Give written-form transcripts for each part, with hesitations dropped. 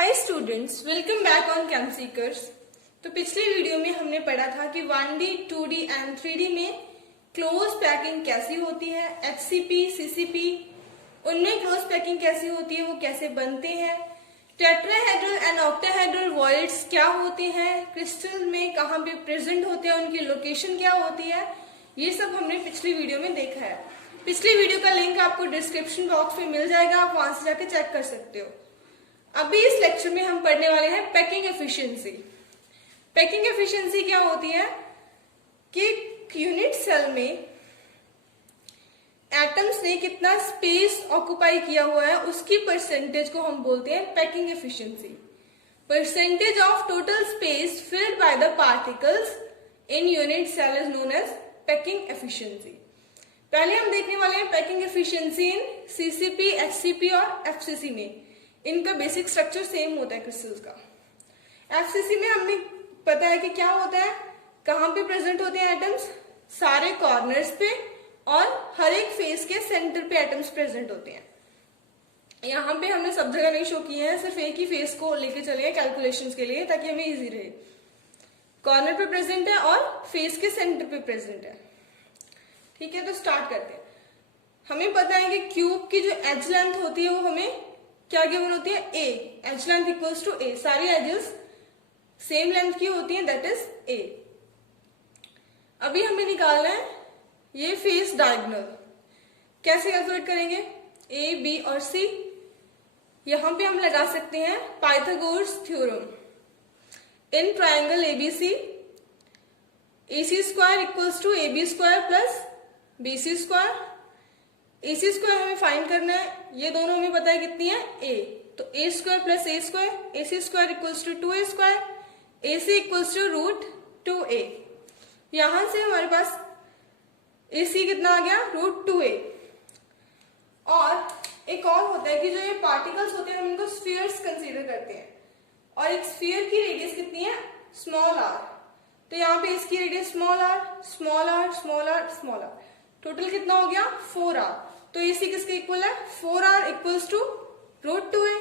Hi students, welcome back on camp seekers. तो पिछले video में हमने पढ़ा था कि 1D, 2D एंड 3D में क्लोज पैकिंग कैसी होती है, एचसीपी, सीसीपी, उनमें क्लोज पैकिंग कैसी होती है, वो कैसे बनते हैं, टेट्राहेड्रल एंड ऑक्टाहेड्रल वॉइड्स क्या होते हैं, क्रिस्टल में कहाँ पे प्रेजेंट होते हैं, उनकी लोकेशन क्या होती है, ये सब हमने पिछली वीडियो में देखा है। पिछली वीडियो का लिंक आपको डिस्क्रिप्शन बॉक्स में मिल जाएगा, आप वहां से जाके चेक कर सकते हो। अभी इस लेक्चर में हम पढ़ने वाले हैं पैकिंग एफिशिएंसी। पैकिंग एफिशिएंसी क्या होती है कि यूनिट सेल में एटम्स ने कितना स्पेस ऑक्युपाई किया हुआ है उसकी परसेंटेज को हम बोलते हैं packing efficiency. Percentage of total space filled by the particles in unit cell is known as packing efficiency. पहले हम देखने वाले हैं packing efficiency in CCP, HCP और एफसीसी में। इनका बेसिक स्ट्रक्चर सेम होता है क्रिस्टल्स का। एफसीसी में हमें पता है कि क्या होता है, कहां पे प्रेजेंट होते हैं एटम्स, सारे कॉर्नर्स पे और हर एक फेस के सेंटर पे एटम्स प्रेजेंट होते हैं। यहाँ पे हमने सब जगह नहीं शो किए हैं, सिर्फ एक ही फेस को लेके चले हैं कैलकुलेशंस के लिए ताकि हमें इजी रहे। कॉर्नर पे प्रेजेंट है और फेस के सेंटर पे प्रेजेंट है। ठीक है, तो स्टार्ट करते हैं। हमें पता है कि क्यूब की जो एज लेंथ होती है वो हमें क्या गिवन होती है, ए। एज लेंथ इक्वल्स टू ए, सारी एजेस सेम लेंथ की होती हैं, दैट इज ए। अभी हमें निकालना है ये फेस डायगोनल। कैसे कैलकुलेट करेंगे, ए, बी और सी। यहां पे हम लगा सकते हैं Pythagoras theorem. In triangle ABC AC square equals to AB square plus BC square. AC square हमें फाइंड करना है, ये दोनों हमें पता है कितनी है, A। तो A square plus A square, AC square equals to 2A square, AC equals to root 2A। यहां से हमारे पास AC कितना आ गया, रूट 2A। और एक और होता है कि जो ये पार्टिकल्स होते हैं हम इनको स्फीयर्स कंसीडर करते हैं, और एक स्फीयर की रेडियस कितनी है, स्मॉल r। तो यहाँ पे इसकी radius small r, small r, small r, small r, total कितना हो गया 4r। तो AC किसके इक्वल है, 4r equals to root 2A।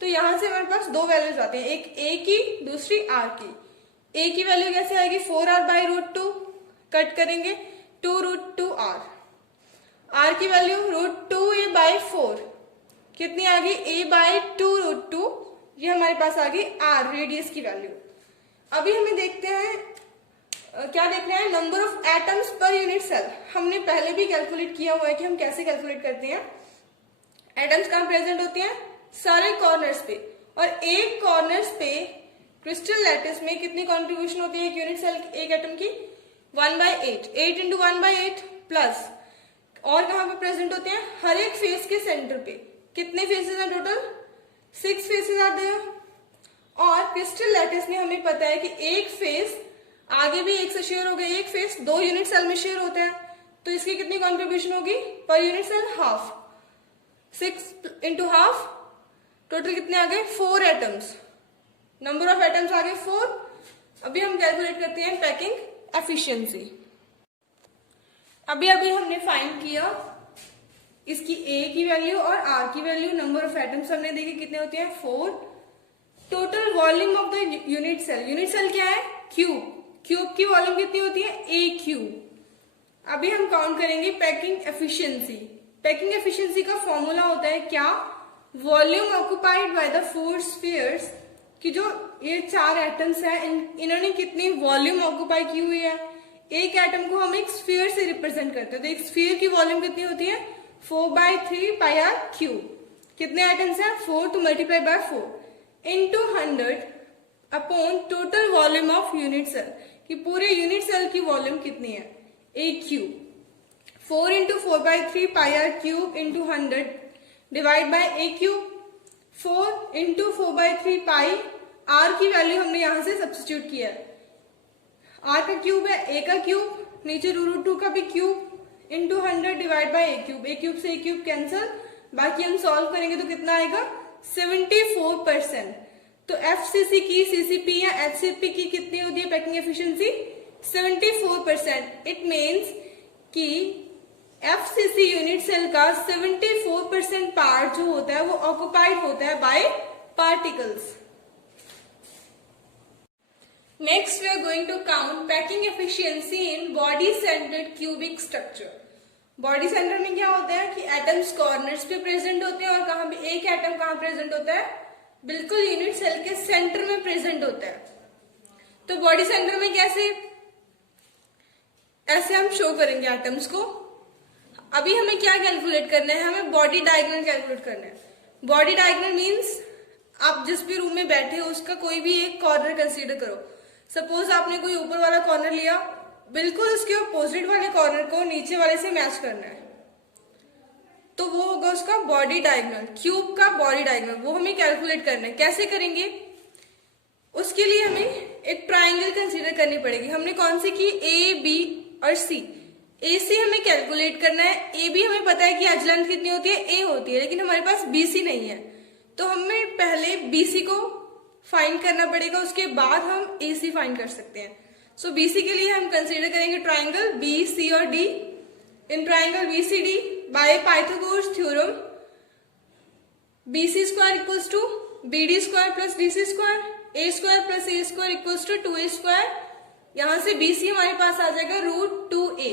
तो यहां से हमारे पास दो वैल्यूज आते हैं, एक A की, दूसरी R की। A की वैल्यू कैसे आएगी, 4r बाई रूट 2, कट करेंगे 2 रूट 2r। R की वैल्यू रूट 2A बाई 4, कितनी आ गई, A बाई 2 रूट 2। ये हमारे पास आ गई R, रेडियस की वैल्यू। अभी हमें देखते हैं क्या देखना है, number of atoms per unit cell. हमने पहले भी कैलकुलेट किया हुआ है कि हम कैसे कैलकुलेट करते हैं। एटम्स कहाँ प्रेजेंट होते हैं, सारे कॉर्नर्स पे, और एक कॉर्नर्स पे क्रिस्टल लैटिस में कितनी कॉन्ट्रीब्यूशन होती है एक यूनिट सेल, एक एटम की 1/8, 8 इंटू 1/8 प्लस, और कहाँ पे प्रेजेंट होते हैं, हर एक फेस के सेंटर पे। कितने फेसेस हैं टोटल, 6 फेसेस आते हैं। और क्रिस्टल लैटिस में हमें पता है कि एक फेस आगे भी एक से शेयर हो गया, एक फेस 2 यूनिट सेल में शेयर होता है, तो इसकी कितनी कंट्रीब्यूशन होगी per unit cell, half. 6 into half, total कितने आ गए, 4 एटम्स। नंबर ऑफ एटम्स आ गए 4। अभी हम कैलकुलेट करते हैं पैकिंग एफिशिएंसी। अभी हमने फाइंड किया इसकी A की वैल्यू और R की वैल्यू। नंबर ऑफ एटम्स हमने देखे कितने होते हैं, 4। Total volume of the unit cell, unit cell क्या है, क्यूब। क्यूब की वॉल्यूम कितनी होती है, A क्यूब। अभी हम काउंट करेंगे पैकिंग एफिशिएंसी। पैकिंग एफिशिएंसी का फॉर्मूला होता है क्या, volume occupied by the 4 spheres, कि जो ये 4 एटम्स है इन्होंने कितनी वॉल्यूम ऑक्युपाई की हुई है। एक एटम को हम एक स्फीयर से रिप्रेजेंट करते हैं, तो एक स्फीयर की वॉल्यूम कितनी होती है, 4/3 पाई r क्यूब। कितने एटम्स हैं, 4, तो multiply by 4 into 100 upon total volume of unit cell, कि पूरे यूनिट सेल की वॉल्यूम कितनी है, A cube. 4 into 4/3 pi r cube into 100 divide by A cube. 4 into 4/3 pi, R की वैल्यू हमने यहां से सब्स्टिट्यूट किया है, R का क्यूब है, A का क्यूब, नीचे रूट 2 का भी cube, into 100 divide by A cube. A cube से A क्यूब कैंसल, बाकी हम सॉल्व करेंगे तो कितना आएगा, 74%। तो एफसीसी की, सीसीपी या एचसीपी की कितनी होती है पैकिंग एफिशिएंसी, 74%। इट मीन्स कि एफसीसी यूनिट सेल का 74% पार्ट जो होता है वो ऑक्युपाइड होता है bye particles. Next, we are going to count packing efficiency in body-centered cubic structure. Body centre में क्या होता है कि एटम्स कॉर्नर्स पे प्रेजेंट होते हैं और कहाँ पे एक एटम कहाँ प्रेजेंट होता है, बिल्कुल यूनिट सेल के सेंटर में प्रेजेंट होता है. तो बॉडी सेंटर में कैसे, ऐसे हम शो करेंगे एटम्स को. अभी हमें क्या कैलकुलेट करना है, हमें बॉडी डायगोनल कैलकुलेट करना है. बॉडी डायगोनल मीन्स आप जिस भी रूम में बैठे हो उसका कोई भी एक कॉर्नर कंसीडर करो. सपोज आपने कोई ऊपर वाला कॉर्नर लिया, बिल्कुल उसके अपोजिट वाले कॉर्नर को नीचे वाले से मैच करना है, तो वो होगा उसका बॉडी डायगोनल. क्यूब का बॉडी डायगोनल वो हमें कैलकुलेट करना है. कैसे करेंगे, उसके लिए हमें एक ट्राइंगल कंसीडर करनी पड़ेगी. हमने कौन सी की, ए बी और सी. ए सी हमें कैलकुलेट करना है. ए बी हमें पता है कि एज लेंथ कितनी होती है, ए होती है, लेकिन हमारे पास बी सी नहीं है, तो हमें पहले बी सी को फाइंड करना पड़ेगा, उसके बाद हम ए सी फाइंड कर सकते हैं. सो बीसी के लिए हम कंसीडर करेंगे ट्राइंगल बी सी और D. In triangle B C D by Pythagoras theorem B C square equals to B D square plus D C square, A square plus A square equals to 2a square. यहां से B C हमारे पास आ जाएगा √2a.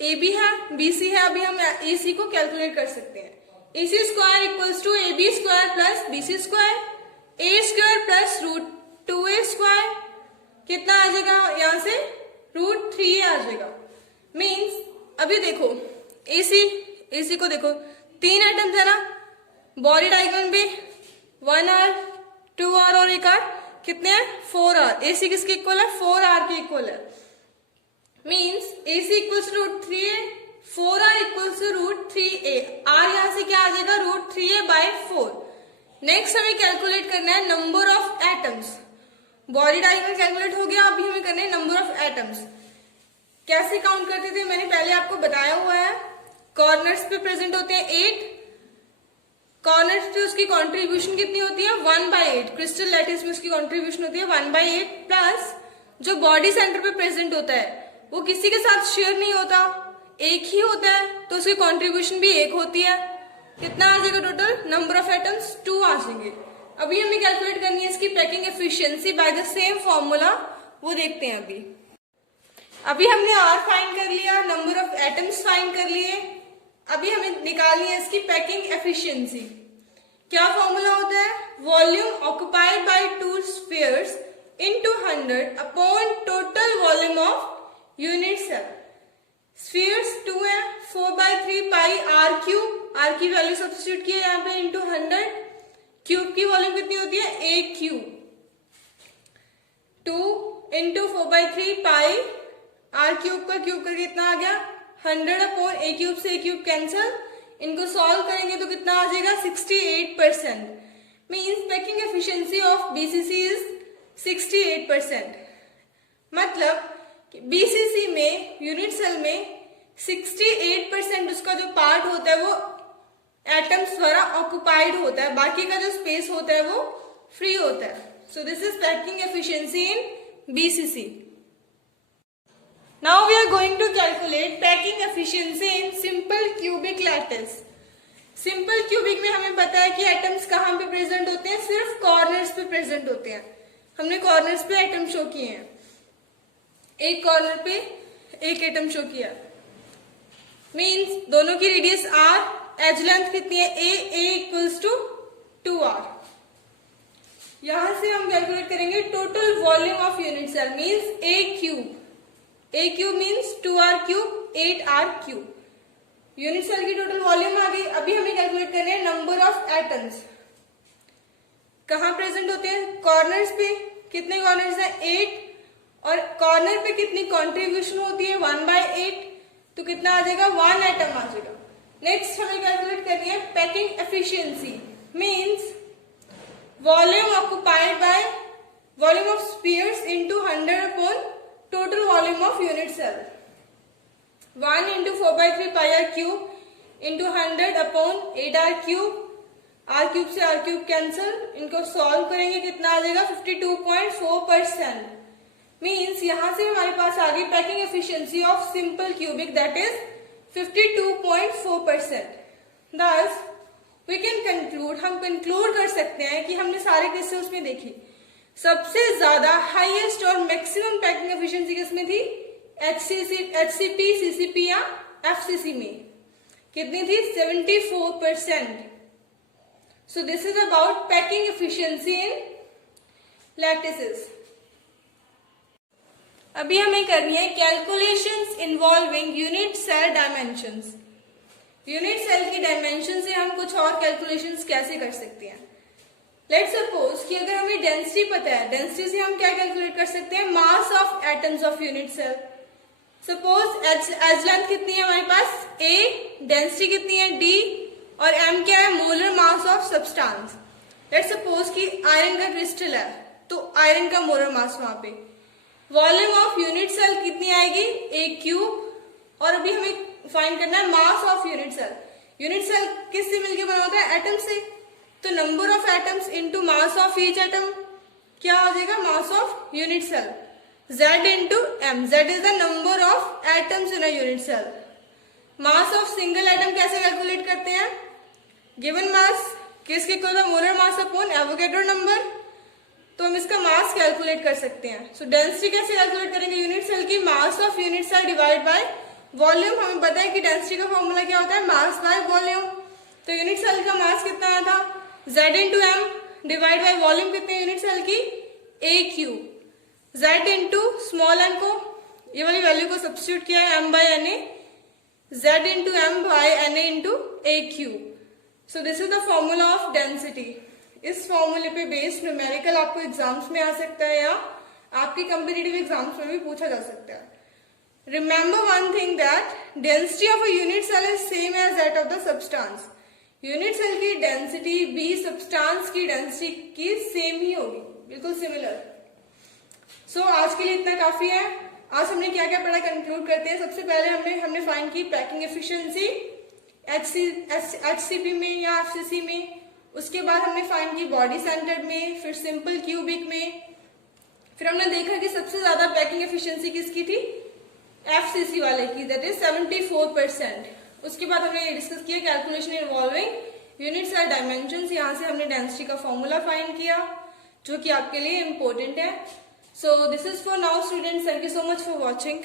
A B है, B C है, अभी हम ए सी को कैलकुलेट कर सकते हैं. A C square equals to A B square plus B C square, A square plus √2a square. कितना आ जाएगा, यहां से √3a आ जाएगा. मीन्स अभी देखो एसी को देखो, 3 एटम्स है ना बॉडी डायगोनल पे, 1r 2r और 1r कितने हैं, 4r. एसी किसके इक्वल है, 4r के इक्वल है. Means AC equals to √3a, 4r equals to √3a. r यहां से क्या आ जाएगा, √3a/4. नेक्स्ट हमें कैलकुलेट करना है number of atoms. Body diagonal calculate हो गया, अभी हमें करना है नंबर ऑफ एटम्स. कैसे काउंट करते थे, मैंने पहले आपको बताया हुआ है. कॉर्नर्स पे प्रेजेंट होते हैं 8. कॉर्नर्स पे उसकी कंट्रीब्यूशन कितनी होती है, 1/8. क्रिस्टल लैटिस में उसकी कंट्रीब्यूशन होती है 1/8. प्लस जो बॉडी सेंटर पे प्रेजेंट होता है वो किसी के साथ शेयर नहीं होता, एक ही होता है, तो उसकी कंट्रीब्यूशन भी 1 होती है. कितना आ जाएगा टोटल, नंबर ऑफ एटम्स 2 आ जाएंगे. अभी हमें कैलकुलेट करनी है इसकी packing efficiency by the same formula, वो देखते हैं. अभी हमने R फाइंड कर लिया, नंबर ऑफ एटम्स फाइंड कर लिए. अभी हमें निकालनी है इसकी पैकिंग एफिशिएंसी. क्या फॉर्मूला होता है, volume occupied by 2 spheres into 100 upon total volume of unit cell. Spheres 2 है, 4/3 पाई r क्यूब. r की वैल्यू सब्स्टिट्यूट किया यहाँ पे इनटू 100. क्यूब की वॉल्यूम कितनी होती है, a cube. 2 into 4/3 pi R cube का क्यूब करके कितना आ गया, 100 अपॉन a क्यूब से a क्यूब कैंसल. इनको सॉल्व करेंगे तो कितना आ जाएगा, 68%. Means packing efficiency of BCC is 68%. मतलब बीसीसी में, यूनिट सेल में 68% उसका जो पार्ट होता है वो एटम्स द्वारा ऑक्युपाइड होता है, बाकी का जो स्पेस होता है वो फ्री होता है. So this is packing efficiency in BCC. Now we are going to calculate packing efficiency in simple cubic lattice. Simple cubic में हमें पता है कि एटम्स कहाँ पे प्रेजेंट होते हैं, सिर्फ कॉर्नर्स पे प्रेजेंट होते हैं. हमने कॉर्नर्स पे एटम शो किए हैं, एक कॉर्नर पे एक एटम शो किया. मीन्स दोनों की रेडियस r, एज लेंथ कितनी है, a इक्वल्स टू 2r. यहां से हम कैलकुलेट करेंगे total volume of unit cell. Means a cube means 2r cube 8r cube. Unit cell की टोटल वॉल्यूम आ गई. अभी हमें कैलकुलेट करना है नंबर ऑफ एटम्स. कहाँ प्रेजेंट होते हैं, कॉर्नर्स पे. कितने कॉर्नर्स हैं, 8. और कॉर्नर पे कितनी कंट्रीब्यूशन होती है, 1/8. तो कितना आ जाएगा, 1 एटम आ जाएगा. नेक्स्ट हमें कैलकुलेट करनी है packing efficiency. Means volume occupied by volume of spheres into 100 upon total volume of unit cell. 1 into 4/3 pi R cube into 100 upon 8r cube. R cube से आर क्यूब कैंसल. इनको solve करेंगे कितना आ जाएगा, 52.4%. Means यहां से हमारे पास आ गई packing efficiency of simple cubic, that is 52.4%. Thus, we can conclude, हम कंक्लूड कर सकते हैं कि हमने सारे क्रिस्टल्स में देखी सबसे ज्यादा हाईएस्ट और मैक्सिमम पैकिंग एफिशिएंसी किसमें थी? HCP, CCP या FCC में। कितनी थी? 74%। So this is about packing efficiency in lattices. अभी हमें करनी है calculations involving unit cell dimensions. Unit cell की डायमेंशन से हम कुछ और कैलकुलेशंस कैसे कर सकते हैं? लेट्स सपोज कि अगर हमें डेंसिटी पता है, डेंसिटी से हम क्या कैलकुलेट कर सकते हैं? Mass of atoms of unit cell. Suppose edge length कितनी है हमारे पास? A, डेंसिटी कितनी है? D, और M क्या है? Molar mass of substance. Let's suppose कि आयरन का क्रिस्टल है, तो आयरन का मोलर मास वहां पे। वॉल्यूम ऑफ यूनिट सेल कितनी आएगी? A cube. और अभी हमें फाइंड करना है mass of unit cell. Unit cell किससे मिलकर बना होता है? एटम से। तो number of atoms into mass of each atom क्या हो जाएगा? Mass of unit cell. Z into M, Z is the number of atoms in a unit cell. Mass of single atom कैसे कैलकुलेट करते हैं? Given mass किसके equal है? Molar mass upon Avogadro number. तो हम इसका मास कैलकुलेट कर सकते हैं। सो डेंसिटी कैसे कैलकुलेट करेंगे? यूनिट सेल की mass of unit cell divide by volume. हमें पता है कि डेंसिटी का फॉर्मूला क्या होता है? Mass by volume. तो यूनिट सेल का मास कितना आया था? Z into M divide by volume कितने यूनिट सेल की? A cube. Z into small n को, ये वाली वैल्यू को सब्स्टिट्यूट किया है, M by NA। Z into M by NA into A cube. So this is the formula of density. इस फॉर्मूले पे बेस्ड न्यूमेरिकल आपको एग्जाम्स में आ सकता है या आपके कॉम्पिटिटिव एग्जाम्स में भी पूछा जा सकता है। Remember one thing that density of a unit cell is same as that of the substance. Unit cell की डेंसिटी भी सब्सटेंस की डेंसिटी की सेम ही होगी, बिल्कुल सिमिलर। सो आज के लिए इतना काफी है। आज हमने क्या क्या पढ़ा, कंक्लूड करते हैं। सबसे पहले हमने फाइंड की पैकिंग एफिशिएंसी HCP में या FCC में। उसके बाद हमने फाइंड की बॉडी सेंटर्ड में, फिर सिंपल क्यूबिक में। फिर हमने देखा कि सबसे ज्यादा पैकिंग एफिशिएंसी किसकी थी? FCC वाले की, दैट इज 74%। उसके बाद हमने डिस्कस किया calculation involving unit cell dimensions. यहाँ से हमने डेंसिटी का फॉर्मूला फाइंड किया जो कि आपके लिए इम्पोर्टेंट है। So this is for now students, thank you so much for watching.